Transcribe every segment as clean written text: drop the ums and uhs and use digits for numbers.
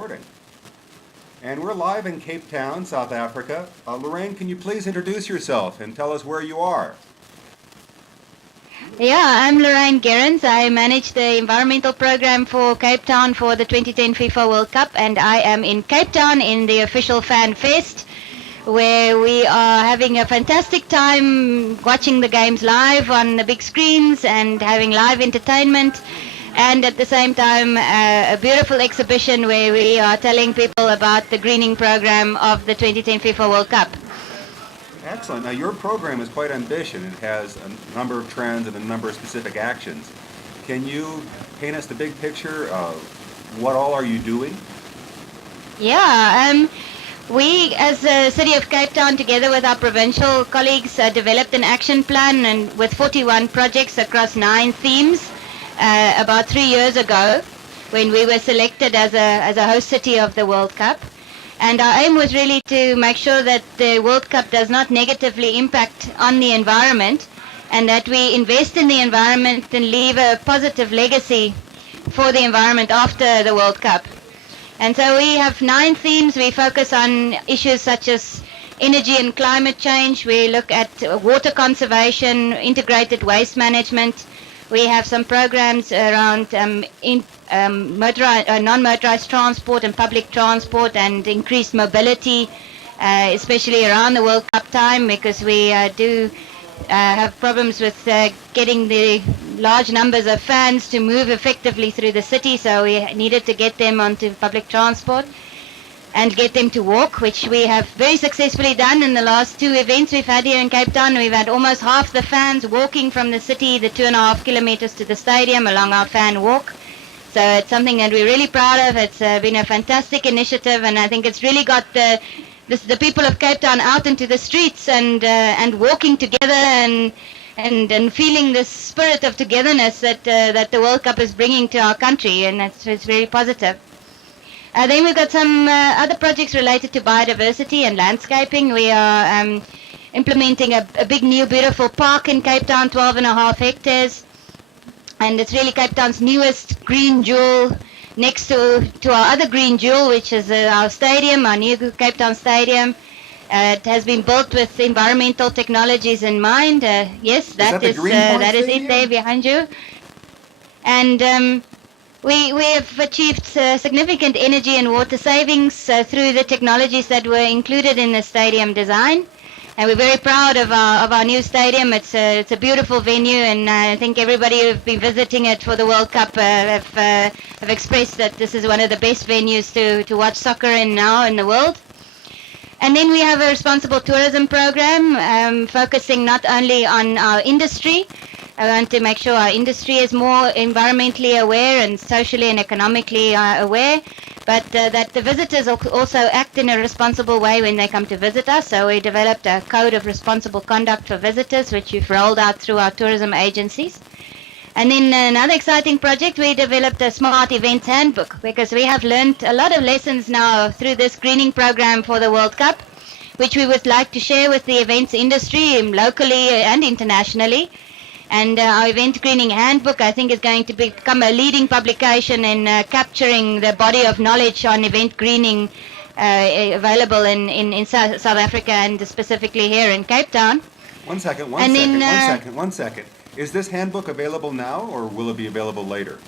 recording. And we're live in Cape Town, South Africa. Lorraine, can you please introduce yourself and tell us where you are? Yeah, I'm Lorraine Gerrans. I manage the environmental program for Cape Town for the 2010 FIFA World Cup, and I am in Cape Town in the official Fan Fest, where we are having a fantastic time watching the games live on the big screens and having live entertainment, and at the same time a beautiful exhibition where we are telling people about the greening program of the 2010 FIFA World Cup. Excellent. Now your program is quite ambitious. It has a number of trends and a number of specific actions. Can you paint us the big picture of what all are you doing? Yeah, we as the City of Cape Town, together with our provincial colleagues, developed an action plan and with 41 projects across 9 themes about 3 years ago, when we were selected as a host city of the World Cup. And our aim was really to make sure that the World Cup does not negatively impact on the environment, and that we invest in the environment and leave a positive legacy for the environment after the World Cup. And so we have 9 themes. We focus on issues such as energy and climate change. We look at water conservation, integrated waste management. We have some programs around non-motorized transport and public transport and increased mobility, especially around the World Cup time, because we do have problems with getting the large numbers of fans to move effectively through the city, so we needed to get them onto public transport and get them to walk, which we have very successfully done in the last 2 events we've had here in Cape Town. We've had almost half the fans walking from the city, the 2.5 kilometers to the stadium along our fan walk. So it's something that we're really proud of. It's been a fantastic initiative, and I think it's really got the people of Cape Town out into the streets and walking together and feeling the spirit of togetherness that the World Cup is bringing to our country, and it's very positive. Then we've got some other projects related to biodiversity and landscaping. We are implementing a big new beautiful park in Cape Town, 12.5 hectares. And it's really Cape Town's newest green jewel next to our other green jewel, which is our stadium, our new Cape Town Stadium. It has been built with environmental technologies in mind. Yes, that is it there behind you. And we have achieved significant energy and water savings through the technologies that were included in the stadium design. And we're very proud of our new stadium. It's a beautiful venue, and I think everybody who've been visiting it for the World Cup have expressed that this is one of the best venues to watch soccer in now in the world. And then we have a responsible tourism program focusing not only on our industry. I want to make sure our industry is more environmentally aware and socially and economically aware, but that the visitors also act in a responsible way when they come to visit us. So we developed a code of responsible conduct for visitors, which we've rolled out through our tourism agencies. And then another exciting project, we developed a smart events handbook, because we have learned a lot of lessons now through this greening program for the World Cup, which we would like to share with the events industry locally and internationally. And our event greening handbook, I think, is going to become a leading publication in capturing the body of knowledge on event greening available in South Africa, and specifically here in Cape Town. One second. Is this handbook available now, or will it be available later?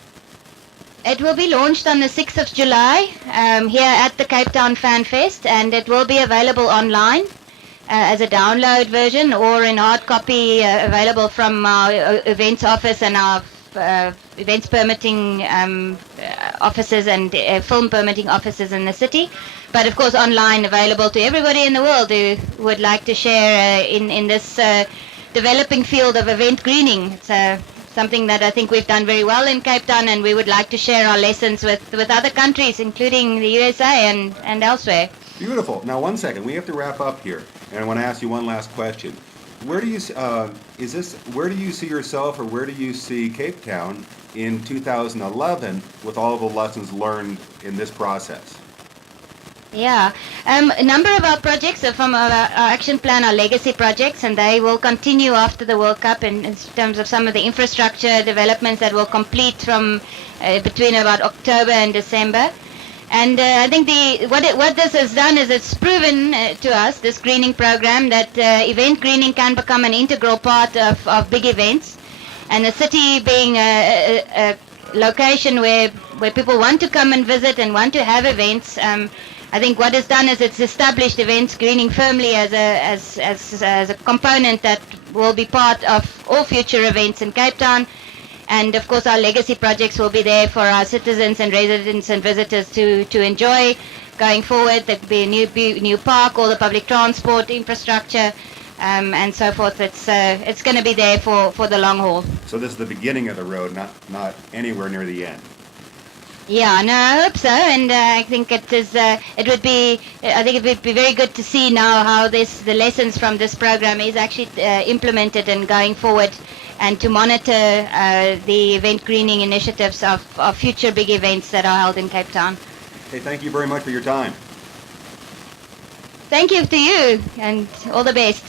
It will be launched on the 6th of July here at the Cape Town Fan Fest, and it will be available online as a download version or in hard copy available from our events office and our events permitting offices and film permitting offices in the city. But of course online available to everybody in the world who would like to share in this developing field of event greening. It's something that I think we've done very well in Cape Town, and we would like to share our lessons with other countries, including the USA and elsewhere. Beautiful. Now, one second. We have to wrap up here, and I want to ask you one last question. Where do you see yourself, or where do you see Cape Town in 2011 with all of the lessons learned in this process? Yeah, a number of our projects from our action plan are legacy projects, and they will continue after the World Cup in terms of some of the infrastructure developments that will complete from between about October and December. And I think what this has done is it's proven to us, this greening program, that event greening can become an integral part of big events. And the city being a location where people want to come and visit and want to have events, I think what it's done is it's established events greening firmly as a component that will be part of all future events in Cape Town. And of course our legacy projects will be there for our citizens and residents and visitors to enjoy going forward. There'll be a new park, all the public transport infrastructure, and so forth. It's going to be there for the long haul. So this is the beginning of the road, not anywhere near the end. Yeah, no, I hope so, and I think it would be very good to see now how the lessons from this program is actually implemented and going forward, and to monitor the event greening initiatives of future big events that are held in Cape Town. Hey, thank you very much for your time. Thank you to you, and all the best.